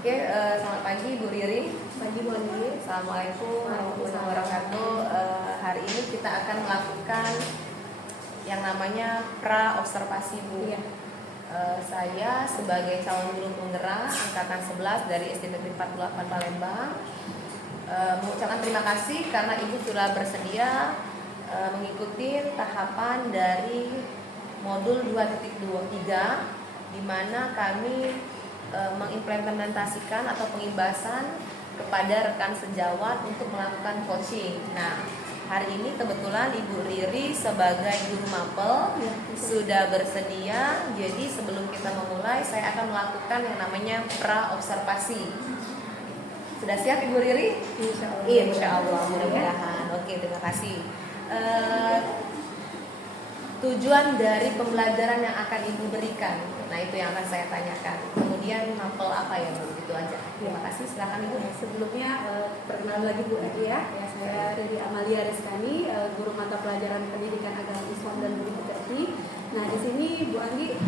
Oke, selamat pagi Bu Riri. Pagi Bu Andi. Assalamualaikum warahmatullahi wabarakatuh. Hari ini kita akan melakukan yang namanya pra-observasi Bu. Iya. Saya sebagai calon guru penggerak angkatan 11 dari SD Negeri 48 Palembang mengucapkan terima kasih karena Ibu sudah bersedia mengikuti tahapan dari modul 2.23 di mana kami mengimplementasikan atau pengimbasan kepada rekan sejawat untuk melakukan coaching. Nah, hari ini kebetulan Ibu Riri sebagai guru mapel sudah bersedia. Jadi sebelum kita memulai, saya akan melakukan yang namanya pra-observasi. Sudah siap Ibu Riri? Insya Allah, mudah-mudahan. Oke, terima kasih. Tujuan dari pembelajaran yang akan Ibu berikan, nah itu yang akan saya tanyakan. Kemudian mapel apa ya Bu? Gitu aja. Terima kasih. Silakan Ibu. Sebelumnya perkenalan lagi Bu Adi ya. Saya Riri Amalia Reskani, guru mata pelajaran pendidikan agama Islam dan Budi Pekerti. Nah di sini Bu Andi,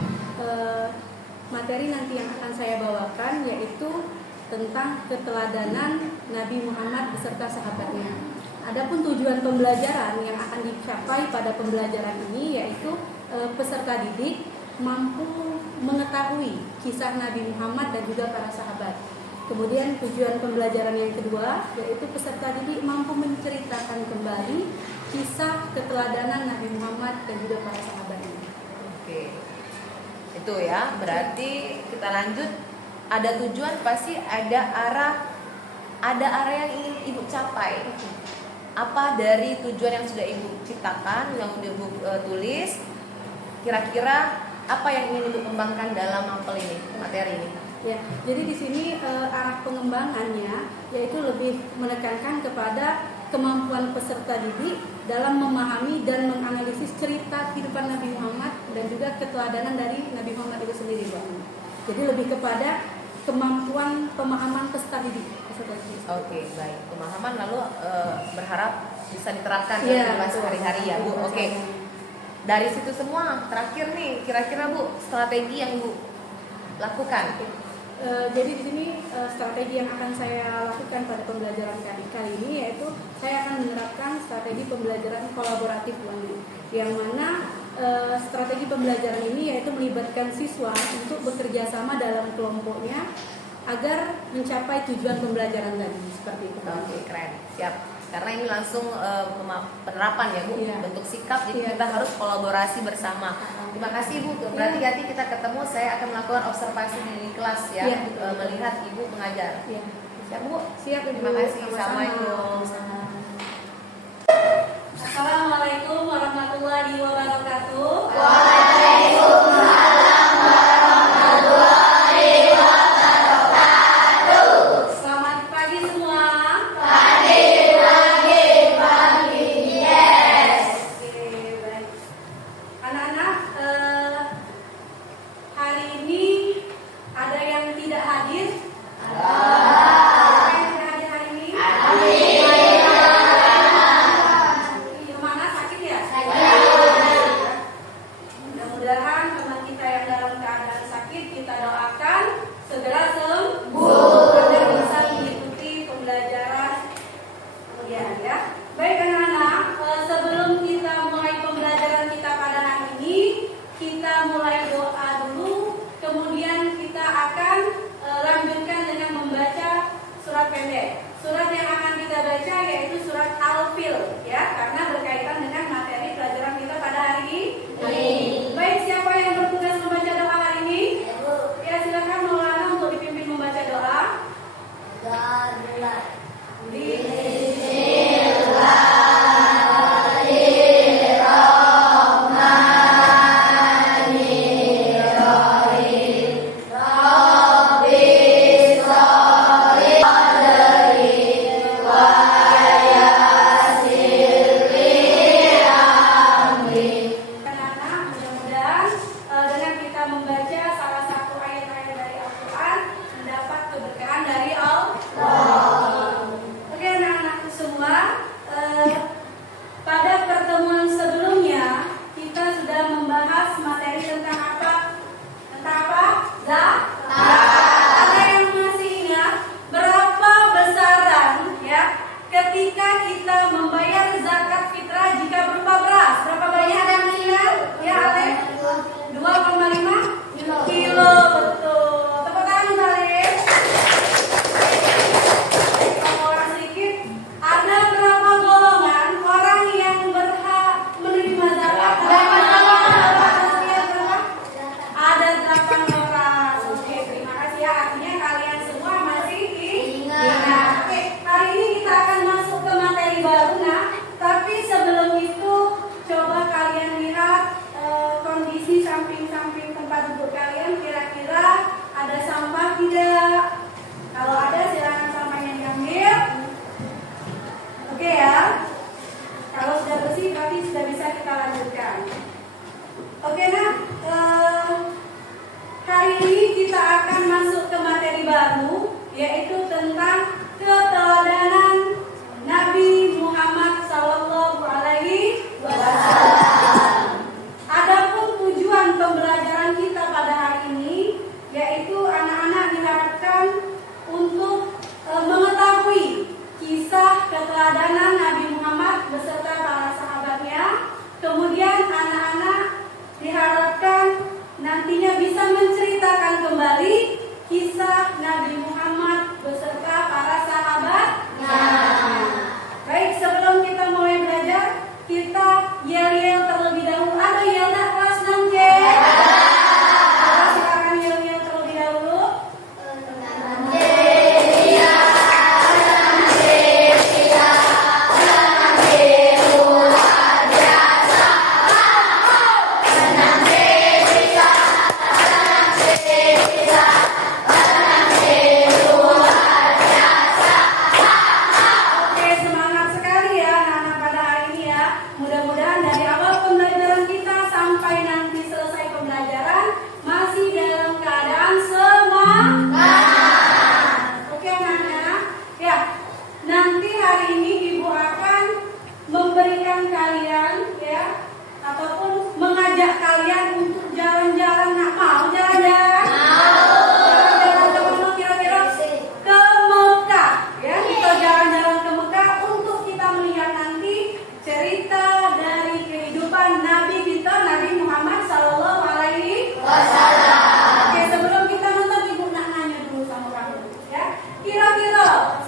materi nanti yang akan saya bawakan yaitu tentang keteladanan Nabi Muhammad beserta sahabatnya. Adapun tujuan pembelajaran yang akan dicapai pada pembelajaran ini yaitu peserta didik mampu mengetahui kisah Nabi Muhammad dan juga para sahabat. Kemudian tujuan pembelajaran yang kedua yaitu peserta didik mampu menceritakan kembali kisah keteladanan Nabi Muhammad dan juga para sahabatnya. Oke, itu ya. Berarti kita lanjut. Ada tujuan, pasti ada arah yang ingin Ibu capai. Apa dari tujuan yang sudah Ibu ciptakan, yang sudah Ibu tulis, kira-kira apa yang ingin Ibu kembangkan dalam mapel ini, materi ini? Ya, jadi di sini arah pengembangannya yaitu lebih menekankan kepada kemampuan peserta didik dalam memahami dan menganalisis cerita kehidupan Nabi Muhammad dan juga keteladanan dari Nabi Muhammad itu sendiri, Pak. Jadi lebih kepada kemampuan pemahaman peserta didik. Oke, baik. Pemahaman lalu berharap bisa diterapkan dalam sehari-hari ya Bu. Oke. Dari situ semua, terakhir nih, kira-kira Bu, strategi yang Ibu lakukan. Jadi di sini strategi yang akan saya lakukan pada pembelajaran kali ini yaitu saya akan menerapkan strategi pembelajaran kolaboratif Bu, yang mana strategi pembelajaran ini yaitu melibatkan siswa untuk bekerja sama dalam kelompoknya agar mencapai tujuan pembelajaran tadi, seperti itu. Oke, keren, siap. Karena ini langsung penerapan ya Bu, bentuk sikap, jadi kita harus kolaborasi bersama. Terima kasih Bu. Berarti nanti kita ketemu, saya akan melakukan observasi di kelas ya, melihat Ibu mengajar. Siap Bu? Siap. Terima kasih. Assalamualaikum. Assalamualaikum warahmatullahi wabarakatuh. Waalaikumsalam warahmatullahi wabarakatuh. Selamat pagi semua. Pagi, yes. Oke, baik. Anak-anak, hari ini ada yang tidak hadir? Ada yang tidak hadir hari ini? Gimana, sakit ya? Mudah-mudahan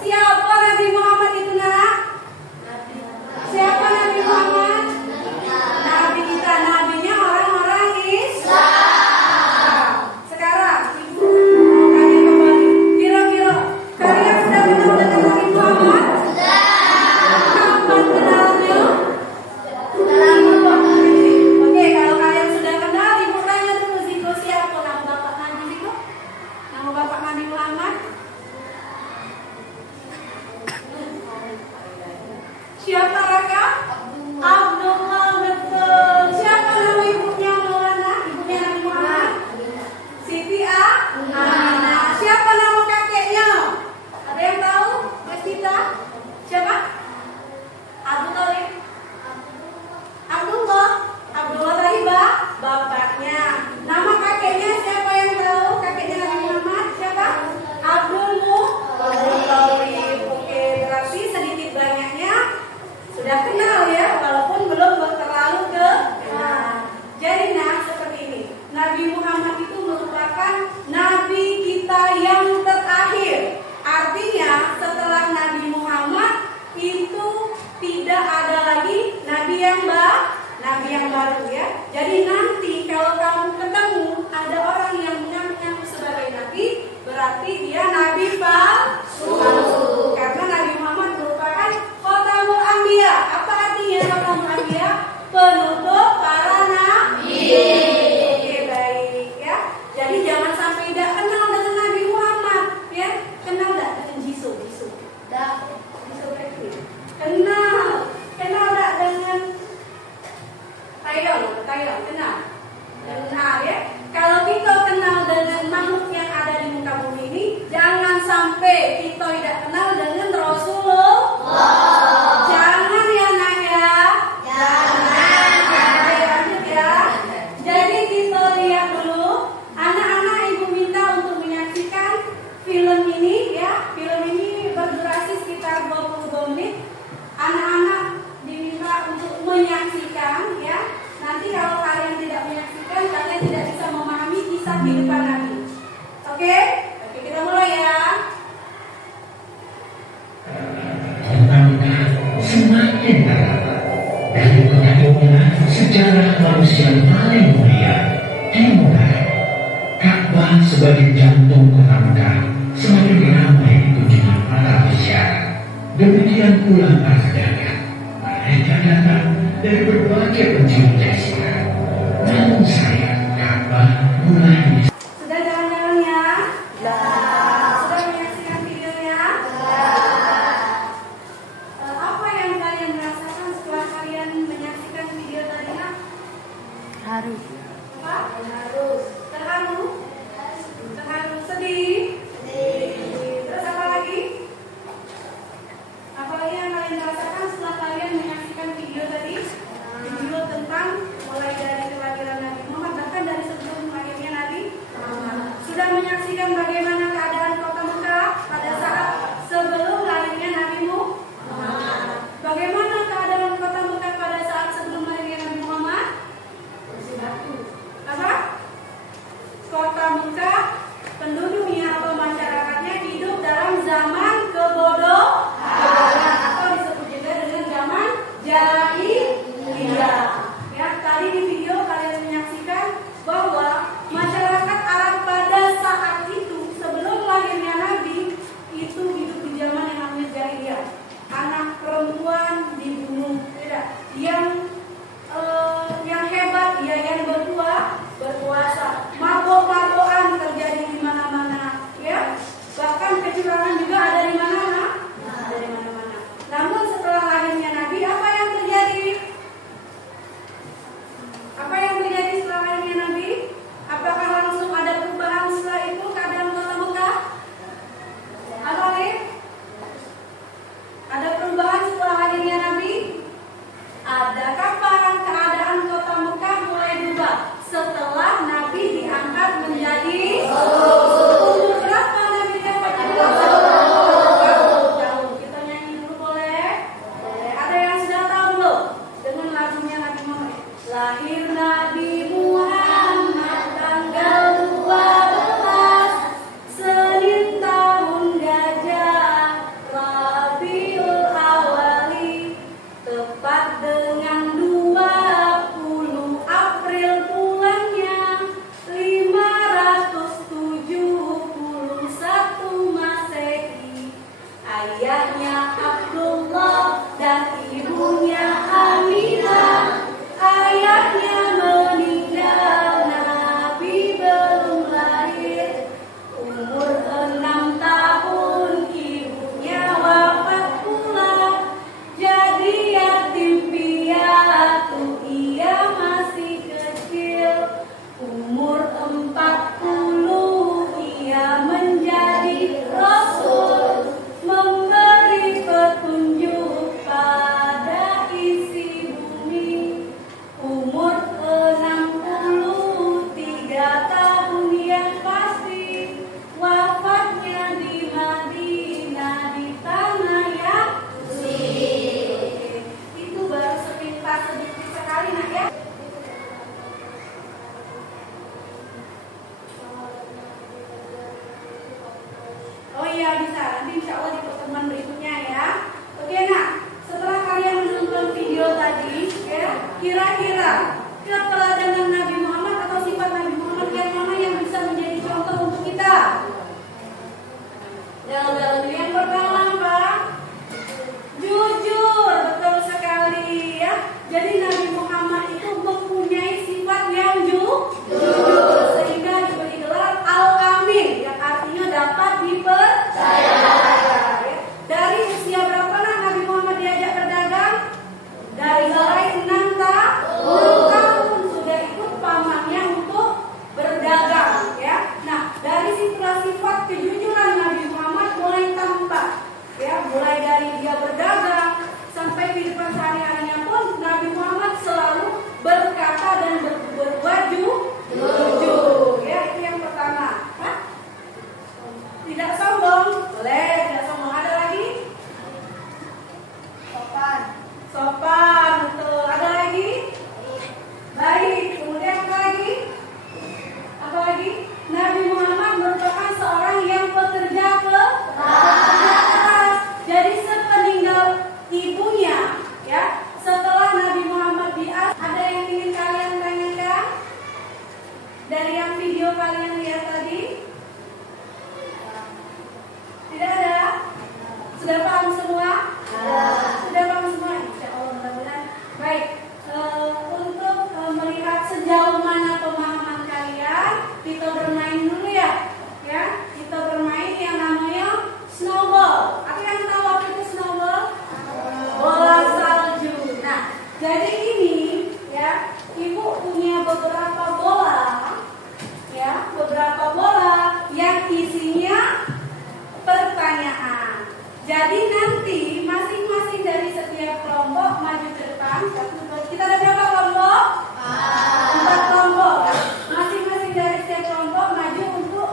Siapa Nabi Muhammad itu nak? Siapa Nabi Muhammad? Nabi kita, nabinya orang-orang Islam. Sekarang ibu mau tanya kembali. Kira-kira kalian sudah kenal dengan Nabi Muhammad? Kapan kenalnya? Oke, kalau kalian sudah kenal, ibu tanya dulu Ziko, siapa nama bapak Nabi Ziko? Nama bapak Nabi Muhammad? Siapa Raka? Abdullah, betul. Siapa nama ibunya Maulana? Ibunya Nabi Muhammad? Siti Aminah. Siapa nama kakeknya? Ada yang tahu? Mas Tita? Siapa? Abdullah. Abdullah. Abdullah tadi bapaknya. Nama kakeknya siapa yang tahu? Kakeknya Nabi Muhammad siapa? Abdul Muthalib. Oke, berarti sedikit banyaknya sudah kenal ya, walaupun belum terlalu kenal. Jadi seperti ini. Nabi Muhammad itu merupakan nabi kita yang terakhir. Artinya setelah Nabi Muhammad itu tidak ada lagi nabi yang baru ya. Jadi nanti kalau kamu ketemu ada orang yang mengaku sebagai nabi, berarti dia nabi palsu. Karena Nabi Muhammad merupakan Khatamul Anbiya. Apa artinya Khatamul Anbiya? Penutup para nabi. Oke, baik ya. Jadi jangan sampai tidak kenal dengan Nabi Muhammad ya. Kenal enggak dengan Jisu? Kenal enggak dengan Taeyong, kenal ya. Kalau kita kenal dengan makhluk yang ada di muka bumi ini, jangan sampai kita tidak kenal dengan Rasulullah. Jangan ya nak ya. Jangan. Lanjut ya. Jadi kita lihat dulu, anak-anak ibu minta untuk menyaksikan film ini ya. Film ini berdurasi sekitar 22 menit. Anak-anak diminta untuk menyaksikan ya. Nanti kalau kalian tidak menyaksikan, kalian tidak bisa memahami kisah kehidupan Nabi. Oke, kita mulai ya. Semakin terang dari kota sejarah manusia paling mulia dimulai. Ka'bah sebagai jantung kota Mekah semakin ramai dikunjungi para peziarah. Demikian pula para pedagang. Mereka datang dari berbagai penjuru desa. Namun sayang, Ka'bah mulai Sudah jalan-jalan ya? Sudah menyaksikan videonya? Apa yang kalian rasakan setelah kalian menyaksikan video tadi? Haru. Apa? Terharu? Sedih? Terus apa lagi? Apa lagi yang kalian rasakan setelah kalian menyaksikan video tadi? Video tentang mulai dari kelahiran Nabi Muhammad, bahkan dari sebelum lahirnya Nabi Muhammad. Sudah menyaksikan bagaimana keadaan kota Mekah pada saat sebelum lahirnya Nabi Muhammad. Bagaimana keadaan kota Mekah pada saat sebelum lahirnya Nabi Muhammad? Apa? Kota Mekah penduduknya atau masyarakatnya hidup dalam zaman kebodohan atau disebut juga dengan zaman jahiliyah. Ya, tadi di video kalian menyaksikan bahwa masyarakat Arab pada saat itu sebelum lahirnya Nabi itu hidup di zaman yang namanya jahiliyah. Anak perempuan dibunuh, tidak. Yang hebat ya yang berkuasa. Mabok-mabokan terjadi di mana-mana, ya. Bahkan kecurangan juga ada di mana-mana. Namun setelah lahirnya Nabi, apa yang terjadi? Apa yang terjadi setelah lahirnya Nabi? Apakah langsung ada perubahan setelah itu keadaan kota Mekah? Apa nih? Ada perubahan setelah lahirnya Nabi? Ada. Kapan keadaan kota Mekah mulai berubah? Setelah Nabi diangkat menjadi umur berapa Nabi dapat jadi rasul? ayahnya Abdullah dan ibunya Aminah. Ayahnya meninggal, Nabi belum lahir. Umur 6 tahun ibunya wafat pula. Jadi yatim piatu ia masih kecil. Umur 40 ia menjadi rasul, memberi petunjuk pada isi bumi. Umur 63 tahun yang pasti, wafatnya di Madinah di tanah yang suci. Itu baru sepintas sedikit sekali nak ya. Oh iya bisa, nanti insya Allah di pertemuan berikutnya ya. Oke nak, setelah kalian menonton video tadi ya, kira-kira keteladanan Nabi Muhammad atau sifat Nabi Muhammad yang mana yang bisa menjadi contoh untuk kita? Yang pertama apa? Jujur, betul sekali ya. Jadi Nabi Muhammad itu mempunyai sifat yang jujur, sehingga diberi gelar Al-Amin yang artinya dapat dipercaya. Ya. Dari usia berapa nak Nabi Muhammad diajak berdagang? Dari mulai 6 tahun sudah ikut pamannya untuk berdagang ya. Nah, dari sifat kejujuran Nabi Muhammad mulai tampak ya, mulai dari dia berdagang sampai kehidupan sehari-harinya pun Nabi Muhammad selalu berkata dan berbuat jujur ya. Itu yang pertama. Hah? Tidak sombong, boleh tidak sombong. Ada lagi? Sopan, betul. Ada lagi? Baik. Kemudian apa lagi? Apa lagi? Nabi Muhammad merupakan seorang yang pekerja keras. Jadi sepeninggal ibunya, ya, setelah Nabi Muhammad ada yang ingin kalian tanyakan dari yang video kalian lihat tadi? Tidak ada? Sudah paham semua? Sudah paham semua? Insya Allah mudah-mudahan. Baik. Untuk melihat sejauh mana pemahaman kalian, kita bermain dulu ya. Ya, kita bermain yang namanya snowball. Apa yang tahu apa itu snowball? Bola salju. Nah, jadi ini ya, ibu punya beberapa bola, ya, beberapa bola yang isinya pertanyaan. Jadi nanti masing-masing dari setiap kelompok maju ke depan. Kita ada berapa kelompok? 4 kelompok. Masing-masing dari setiap kelompok maju untuk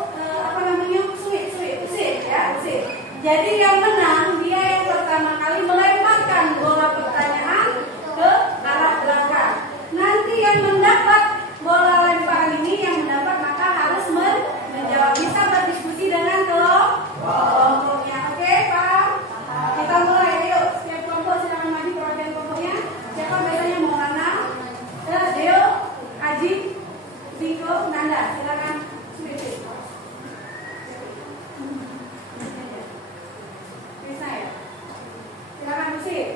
usir ya, usir. Jadi yang menang dia yang pertama kali melemparkan bola pertanyaan ke arah belakang. Nanti yang mendapat bola lemparan ini yang mendapat maka harus menjawab, bisa berdiskusi dengan kelompoknya. Oke, paham? Kita mulai, ayo. Setiap kelompok silakan maju perwakilan kelompoknya. Siapa biasanya mau nanam? Deo, Ajib, Biko, Nanda. Silakan. Bisa ya? Silakan usir.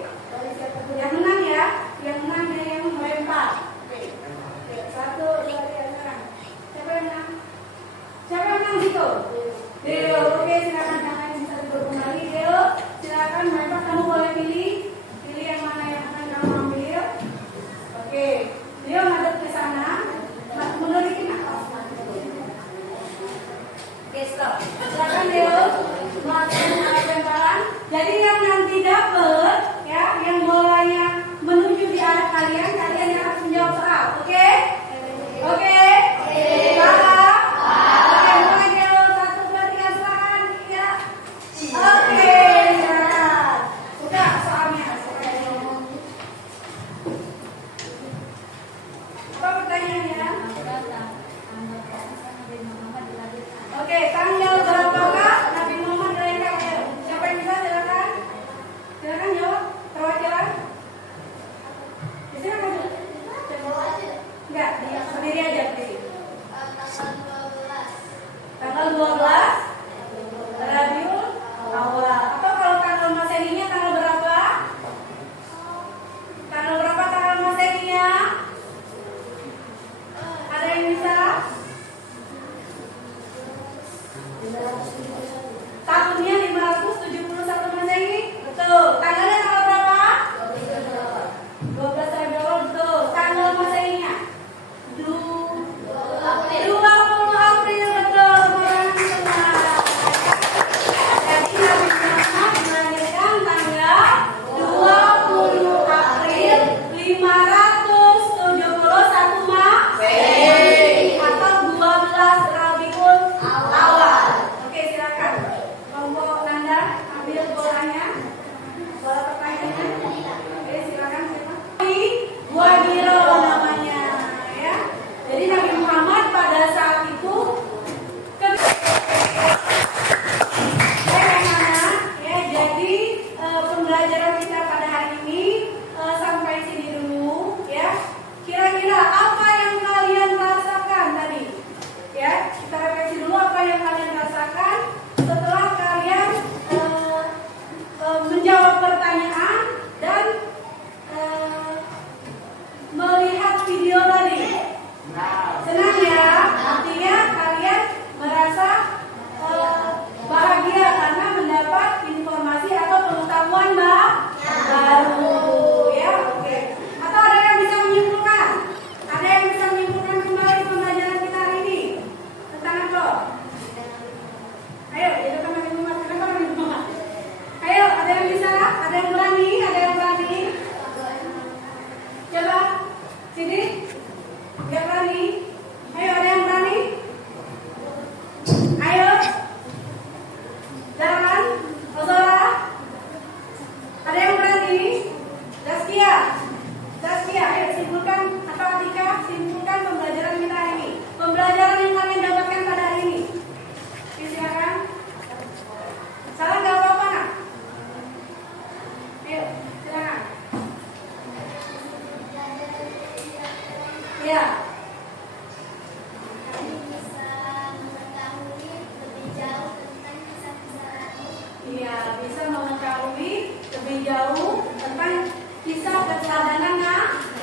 ya bisa mengetahui lebih jauh tentang kisah keteladanan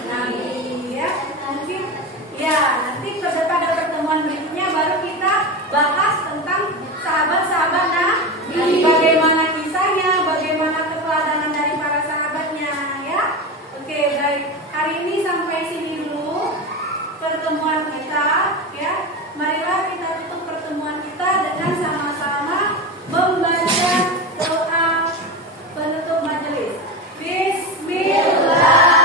Nabi ya. Mungkin ya nanti pada pertemuan berikutnya baru kita bahas tentang sahabat-sahabat Nabi, bagaimana kisahnya, bagaimana keteladanan dari para sahabatnya ya. Oke, baik. Hari ini sampai sini dulu pertemuan kita ya. Marilah kita tutup pertemuan kita dengan sama-sama membaca doa penutup majelis. Bismillah.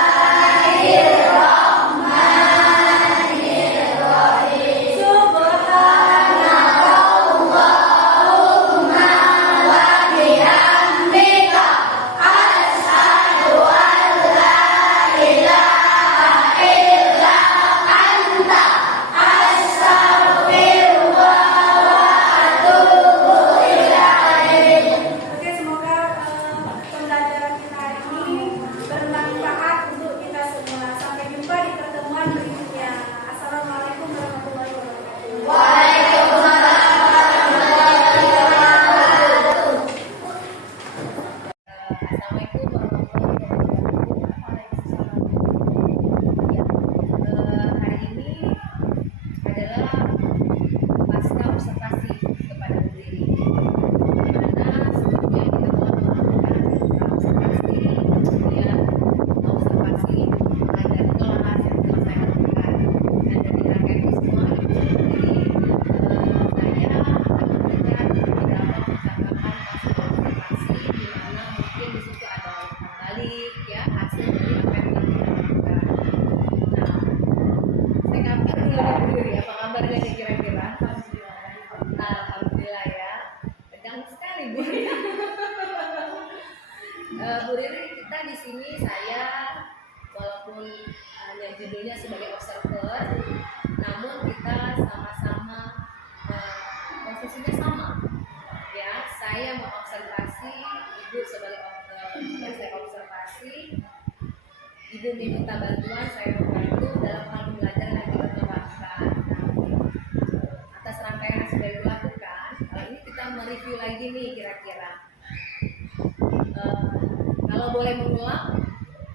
Oke, semoga pembelajaran kita hari ini bermanfaat untuk kita semua. Sampai jumpa di pertemuan berikutnya. Assalamualaikum warahmatullahi wabarakatuh. Assalamualaikum warahmatullahi wabarakatuh. Hari ini adalah pasca observasi kepada diri, dimana sebelumnya kita telah melakukan observasi, kemudian observasi dari kelas yang telah saya lakukan, dan dari rangkaian itu semua jadi saya akan memberikan beberapa percakapan pasca observasi, di mana mungkin di situ ada umpan balik ya hasil dari apa yang telah kita lakukan. Nah, saya kabar diri, apa kabarnya nih kira-kira? Alhamdulillah ya, tegang sekali Bu Riri. Bu Riri, kita di sini saya walaupun hanya judulnya sebagai observer, namun kita sama-sama posisinya sama. Ya, saya mengobservasi, Ibu sebagai saya observasi, Ibu meminta bantuan, saya membantu dalam hal pembelajaran yang kita lakukan. Atas rangkaian yang sudah dilakukan, kali ini kita mereview lagi nih kira-kira. Kalau boleh mengulang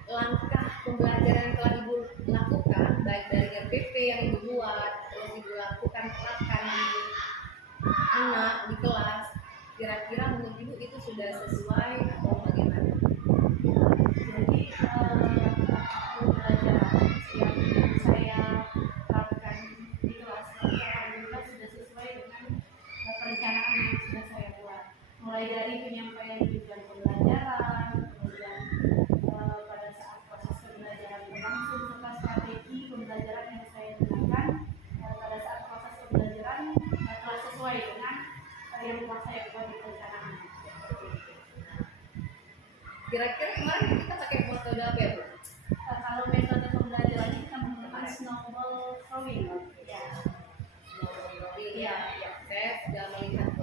langkah pembelajaran yang telah Ibu lakukan, baik dari RPP yang Ibu buat, terus Ibu lakukan terapkan di anak di kelas, kira-kira menurut Ibu itu sudah sesuai atau bagaimana? Jadi pembelajaran yang saya lakukan di kelas alhamdulillah sudah sesuai dengan perencanaan yang sudah saya buat. Mulai dari penyampaian tujuan pembelajaran, kemudian pada saat proses pembelajaran berlangsung serta strategi pembelajaran yang saya gunakan pada saat proses pembelajaran telah sesuai dengan yang telah saya buat di perencanaan. Kira-kira kemarin kita pakai metode apa ya, Bu? Kalau metode pembelajaran ini kita menggunakan snowball throwing. Ya. Iya, ya. Saya sudah melihat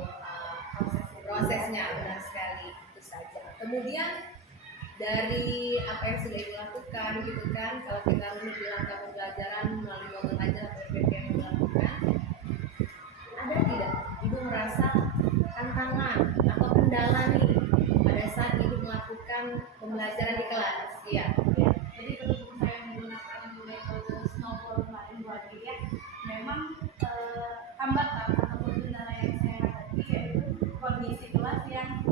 prosesnya, benar sekali, itu saja. Kemudian dari apa yang sudah dilakukan, gitu kan, kalau kita runut di langkah pembelajaran melalui modul ajar atau PPP yang dilakukan, ada tidak Ibu merasa tantangan atau kendala nih pada saat Ibu melakukan pembelajaran di kelas? Iya. Ya. Jadi berhubung saya menggunakan metode snowball kemarin buat dia, memang hambatan ataupun kendala yang saya hadapi yaitu kondisi kelas yang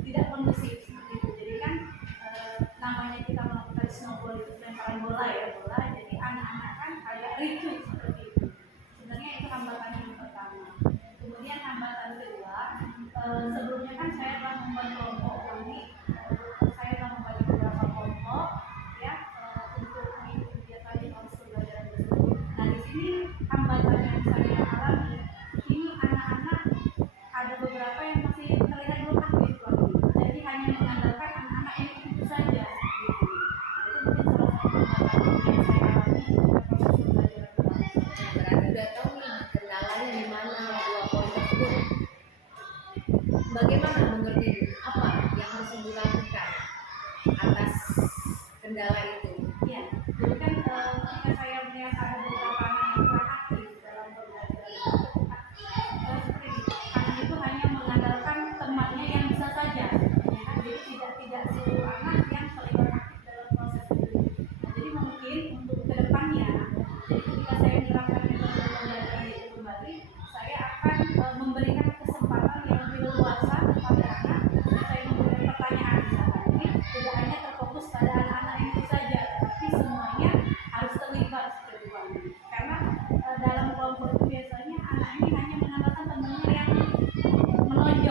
tidak kondusif seperti itu. Jadi kan namanya kita melakukan snowball itu lemparan bola ya, bola. Jadi anak-anak kan agak ricuh seperti itu. Sebenarnya itu hambatan yang pertama. Kemudian hambatan kedua, sebelumnya kan saya telah membuat kelompok ini, saya telah membagi beberapa kelompok ya untuk mengikuti kegiatan di kelas pembelajaran tersebut. Nah di sini hambatan yang saya alami, ini anak-anak ada beberapa yang masih terlihat belum aktif lagi. Jadi hanya mengandalkan anak-anak yang itu saja. Gitu. Nah, itu mungkin salah satu hambatan yang saya alami pada proses pembelajaran kelas. Nah, berarti udah tahu nih kendalanya di mana dua poin tersebut. Bagaimana menurut Ibu? Apa yang harus Ibu lakukan atas kendala itu? Ya, jadi kan ketika saya melihat ada beberapa anak yang kurang aktif dalam pembelajaran itu, seperti itu, anak itu hanya mengandalkan temannya yang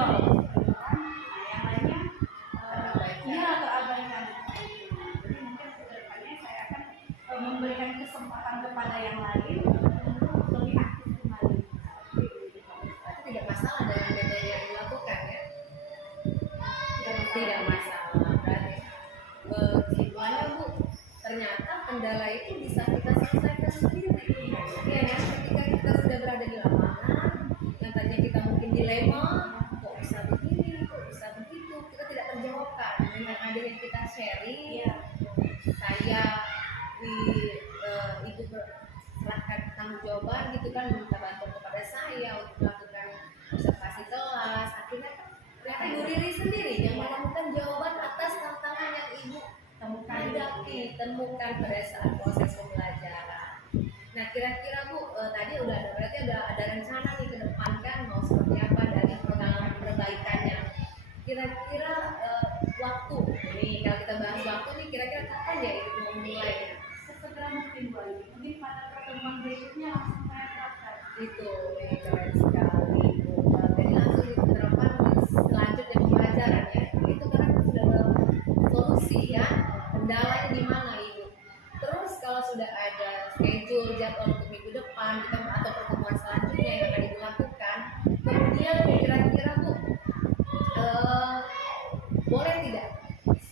yang lainnya iya terabaikan. Jadi mungkin kedepannya saya akan memberikan kesempatan kepada yang lain untuk lebih aktif kembali. Berarti tidak masalah dengan metode yang dilakukan ya? Tidak masalah. Berarti kesimpulannya Bu, ternyata kendala itu bisa kita selesaikan sendiri. Ya kan? Ketika kita sudah berada di lapangan, yang tadinya kita mungkin dilema, kok bisa begini, kok bisa begitu, kita tidak terjawabkan. Dengan adanya kita sharing, saya di ibu serahkan tanggung jawaban gitu kan, minta bantuan kepada saya untuk melakukan observasi kelas. Akhirnya kan ternyata Ibu Riri sendiri yang menemukan jawaban atas tantangan yang Ibu temukan pada saat proses pembelajaran. Nah, kira-kira Bu, tadi udah ada, berarti ada rencana nih ke depan kan mau seperti apa dari pengalaman perbaikannya. Kira-kira waktu nih, kalau kita bahas waktu nih, kira-kira kapan ya Ibu mau mulai? Segera mungkin Bu Ayu. Mungkin pada pertemuan berikutnya langsung saya terapkan. Itu keren sekali Bu. Jadi langsung diterapkan selanjutnya pembelajaran ya. Itu karena sudah ada solusi ya. Kendalanya di mana Ibu? Terus kalau sudah ada schedule jadwal untuk minggu depan kita atau pertemuan selanjutnya yang akan dilakukan, kemudian kira-kira Bu, boleh tidak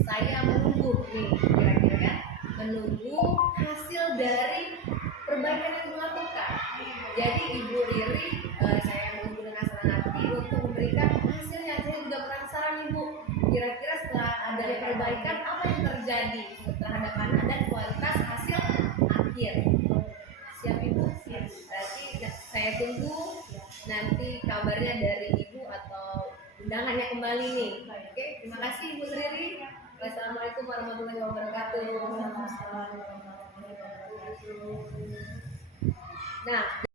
saya menunggu nih kira-kira kan menunggu hasil dari perbaikan yang dilakukan. Jadi Ibu Riri saya menunggu dengan senang hati untuk memberikan hasilnya. Saya juga penasaran Ibu, kira-kira setelah ada perbaikan apa yang terjadi terhadap anak dan kualitas hasil akhir. Siap Ibu? Siap. Berarti saya tunggu nanti kabarnya dari Ibu atau undangannya kembali nih. Oke, terima kasih Ibu Riri. Wassalamualaikum warahmatullahi wabarakatuh. Nah.